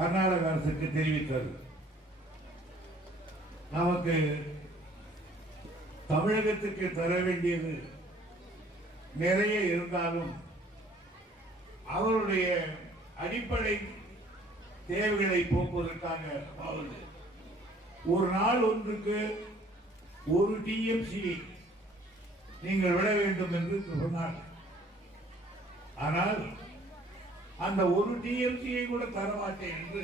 கர்நாடக அரசுக்கு தெரிவித்தது. நமக்கு தமிழகத்துக்கு தர வேண்டியது நிறைய இருந்தாலும் அவருடைய அடிப்படை தேவைகளை போக்குவதற்காக ஒரு நாள் ஒன்றுக்கு ஒரு டிஎம்சி நீங்கள் விட வேண்டும் என்று சொன்னார். ஆனால் அந்த ஒரு டிஎம்சியை கூட தரமாட்டேன் என்று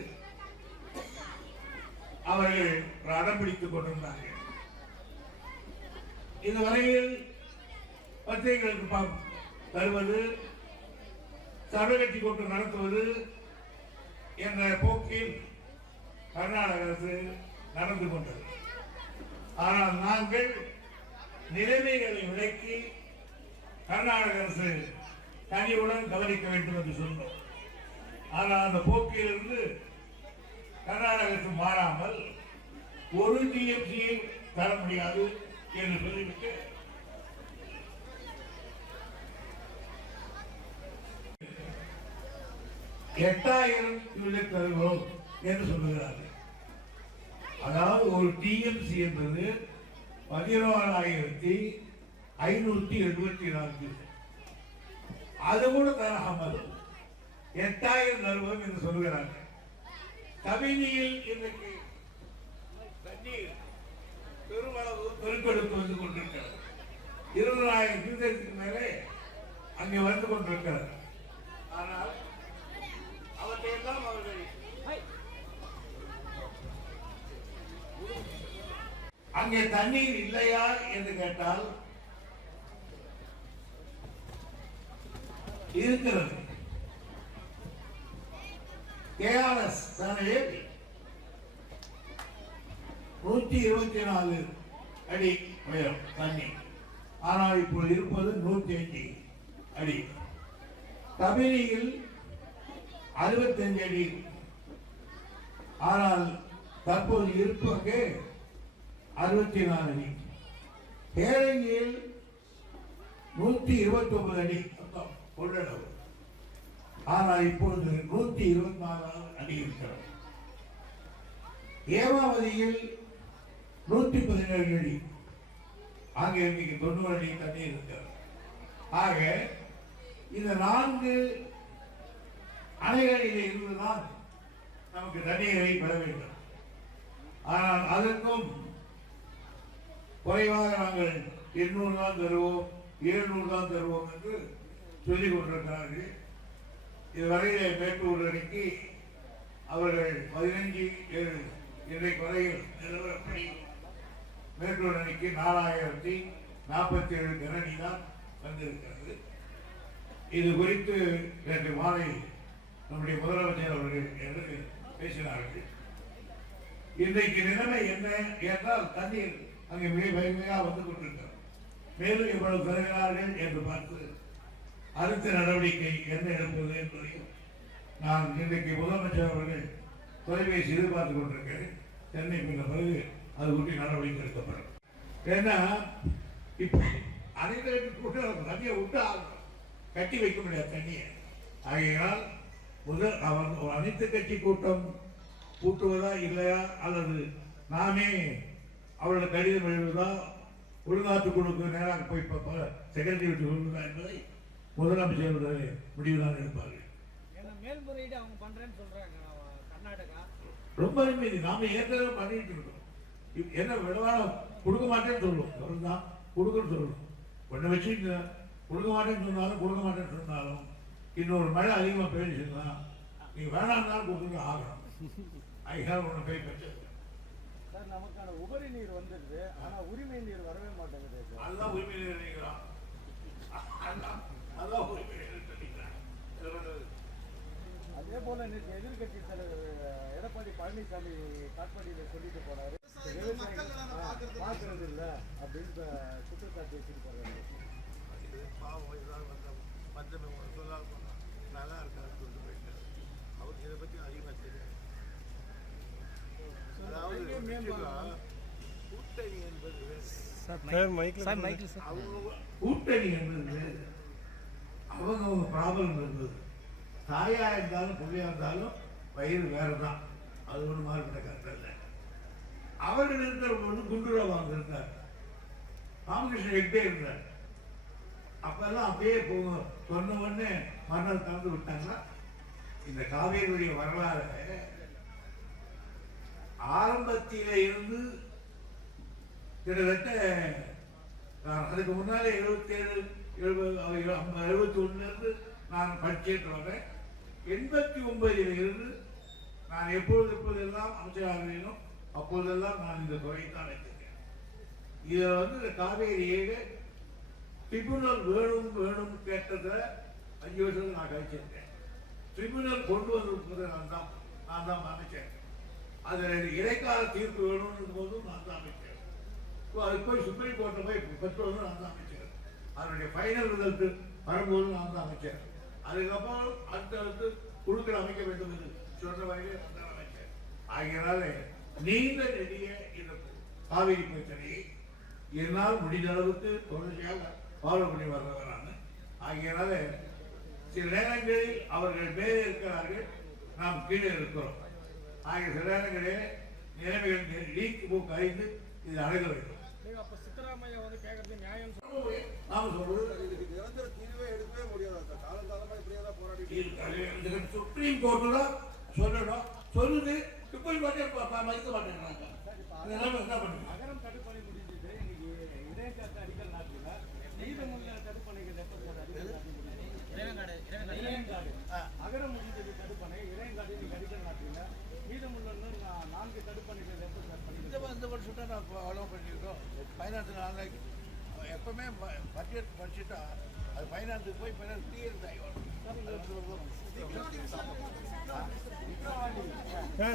அவர்கள் அடம்பிடித்துக் கொண்டிருந்தார்கள். இதுவரையில் பத்திரிகைகளுக்கு தருவது, சர்வகட்சி கூட்டம் நடத்துவது என்ற போக்கில் கர்நாடக அரசு நடந்து கொண்டது. ஆனால் நாங்கள் நிலைமைகளை விளக்கி கர்நாடக அரசு தனியுடன் கவனிக்க வேண்டும் என்று சொன்னோம். ஆனால் அந்த போக்கிலிருந்து கர்நாடக அரசு மாறாமல் ஒரு டிஎம்சியை தர முடியாது என்று சொல்லிவிட்டு 8000 யூனிட் தருகிறோம் என்று சொல்லுகிறார்கள். அதாவது ஒரு டிஎம்சி என்பது 11,574. அது கூட தராமல் 8000 தருவோம் என்று சொல்லுகிறார்கள். கபினியில் இன்றைக்கு தண்ணீர் பெருமளவு பெருக்கெடுத்து வந்து கொண்டிருக்கிறது. 20,000 கியூசெக்கு மேலே அங்கே வந்து கொண்டிருக்கிறது. ஆனால் அவற்றையெல்லாம் அவர்கள் அங்கே தண்ணீர் இல்லையா என்று கேட்டால் இருக்கிறது. கேஆர்எஸ் 124 அடி உயரம் தண்ணீர். ஆனால் இப்போது இருப்பது 105 அடி. கபினியில் 65 அடி. ஆனால் தற்போது இருப்பதற்கு 64 அடி. பேரங்கியில் 129 அடி கொள்ளளவு. ஆனால் இப்பொழுது 124 அடி இருக்கிறது. ஏமாவதியில் 117 அடி. அங்கே இன்னைக்கு 90 அடி தண்ணீர் இருக்கிறது. ஆக இந்த 4 அணைகளில் இருந்துதான் நமக்கு தண்ணீரை பெற வேண்டும். ஆனால் அதற்கும் குறைவாக நாங்கள் 800 தான் தருவோம், 700 தான் தருவோம் என்று சொல்லிக் கொண்டிருக்கிறார்கள். இதுவரையிலே மேட்டூர் அணைக்கு அவர்கள் 15/7 இன்றைக்கு வரையில் நிலவரப்படி மேட்டூர் அணைக்கு 4047 கனஅடி தான் வந்திருக்கிறது. இது குறித்து நேற்று மாலை நம்முடைய முதலமைச்சர் அவர்கள் எனக்கு பேசினார்கள். இன்றைக்கு நிலைமை என்ன என்றால் தண்ணீர் அங்கே மிக பயமையாக வந்து கொண்டிருக்கிறது. மேலும் இவ்வளவு தருகிறார்கள் என்று பார்த்து அடுத்த நடவடிக்கை என்ன எடுப்பது என்பதையும் நான் இன்றைக்கு முதலமைச்சர் அவர்கள் தொலைபேசி எதிர்பார்த்துக் கொண்டிருக்கிறேன். சென்னை பின்ன பிறகு அது குறித்து நடவடிக்கை எடுக்கப்படும். ஏன்னா இப்போ அனைத்து கூட தண்ணியை விட்டு கட்டி வைக்க முடியாது தண்ணியை. ஆகையால் முதல் அனைத்து கட்சி கூட்டம் கூட்டுவதா இல்லையா, அல்லது நாமே அவரோட கடிதம் எழுதுவதா, உள்நாட்டு குழுக்கு நேராக போய் செக்ரட்டரி விட்டு சொல்லுதா என்பதை முதலமைச்சருடைய முடிவுதான் எடுப்பார்கள். மேல்முறையீடு அவங்க பண்றேன்னு சொல்றாங்க கர்நாடகா. ரொம்ப நிம்மதி. நாம ஏற்கனவே பண்ணிட்டு இருக்கோம். என்ன விடவாளம் கொடுக்க மாட்டேன்னு சொல்லுவோம். அவர் தான் கொடுக்குன்னு சொல்லணும். ஒன்றை வச்சு கொடுக்க மாட்டேன்னு சொன்னாலும் கொடுக்க மாட்டேன்னு சொன்னாலும் இன்னொரு மழை அதிகமாக பெய்ஞ்சுன்னா நீங்க வேணாம்னாலும் கொடுத்துட்டு ஆகணும். அதுக்காக ஒன்று போய் பெற்று சார் நமக்கான உபரி நீர் வந்துடுது. ஆனா உரிமை நீர் வரவே மாட்டேங்குது. அதுதான் உரிமை நீர் நினைக்கிறான். அதான் உரிமை நீர் நினைக்கிறான். அதே போல நேற்று எதிர்கட்சி தலைவர் எடப்பாடி பழனிசாமி காட்பாடியில் சொல்லிட்டு போனாரு, பார்க்கறது இல்லை அப்படின்னு குற்றச்சாட்டு வச்சுட்டு போறாரு. நல்லா இருக்காருன்னு சொல்லிட்டு போயிட்டாரு. அவருக்கு இதை பற்றி அதிகமாக தெரியாது. அதாவது கூட்டணி என்பது கூட்டணி என்பது அவங்க ப்ராப்ளம் இருந்தது. தாயா இருந்தாலும் பிள்ளையா இருந்தாலும் வயிறு வேற தான், அது ஒன்று மாறுபட்ட கருத்து இல்லை. அவர்கள் இருக்கிற போது குண்டுராவ் அங்க இருந்தார், ராமகிருஷ்ணன் எட்டே இருந்தார். அப்பெல்லாம் அப்படியே சொன்ன உடனே மன்னர் கலந்து விட்டாங்கன்னா இந்த காவேரியுடைய வரலாறு ஆரம்பத்தில இருந்து கிட்டத்தட்ட அதுக்கு முன்னாலே 77 71 இருந்து நான் படிச்சுட்டு வரேன். 89 இருந்து நான் எப்பொழுதெல்லாம் அமைச்சராக அப்போதெல்லாம் நான் இந்த துறையை தான் வச்சிருக்கேன். இதை இந்த காவேரியை ட்ரிபுனல் வேணும் கேட்டதுல 5 வருஷம் நான் கழிச்சிருக்கேன். ட்ரிபுனல் கொண்டு வந்திருப்பது நான் தான் அமைச்சேன். அதில் இடைக்கால தீர்ப்பு வேணும்னு போதும் நான் தான் அமைச்சேன். அது போய் சுப்ரீம் கோர்ட்டை போய் பெற்றோரும் நான் தான் அமைச்சேன். அதனுடைய ஃபைனல் ரிசல்ட் வரும்போது நான் தான் அமைச்சேன். அதுக்கப்புறம் அடுத்தடுத்து குழுக்கள் அமைக்க வேண்டும் என்று சொன்ன வகையில் நான் தான் அமைச்சேன். ஆகியனால நீண்ட நெடிய இந்த காவிரி பிரச்சனையை என்னால் முடிந்த அளவுக்கு தொடர்ச்சியாக ஃபாலோ பண்ணி வர்றவரான. ஆகியனால சில நேரங்களில் அவர்கள் மேலே இருக்கிறார்கள், நாம் கீழே இருக்கிறோம். ஆகிய சில நேரங்களிலே நிலைமைகள் லீக் போக்கு அறிந்து இது அழக வேண்டும். சித்தராமையா கேட்கறது நியாயம் நாம சொல்றது நிரந்தர தீர்வே எடுக்கவே முடியாது. காலங்காலமா இப்படியே தான் போராடி சுப்ரீம் கோர்ட்டு தான் சொல்லணும், சொல்லுது. சுப்ரீம் கோர்ட்டே மதிக்க மாட்டேங்கிறாங்க. என்ன பண்ணுங்க? அகரம் தடுப்பணை முடிஞ்சது. இன்னைக்கு இடைக்காட்டு அடிக்கல் நாட்டுல நீதமுள்ள தடுப்பணைகள் எப்ப அகரம் முடிஞ்சது தடுப்பணை, இடையங்காடு இன்னைக்கு அடிக்கல் நாட்டுல மீதமுள்ள 4 தடுப்பணைகள் எப்ப இந்த வருஷம் தான் நான் அலோவ் பண்ணியிருக்கோம். ஃபைனான்ஸ் நாளைக்கு எப்பவுமே பட்ஜெட் படிச்சுட்டா அது ஃபைனான்ஸுக்கு போய் ஃபைனான்ஸ் கிளியர் ஆகிடும்.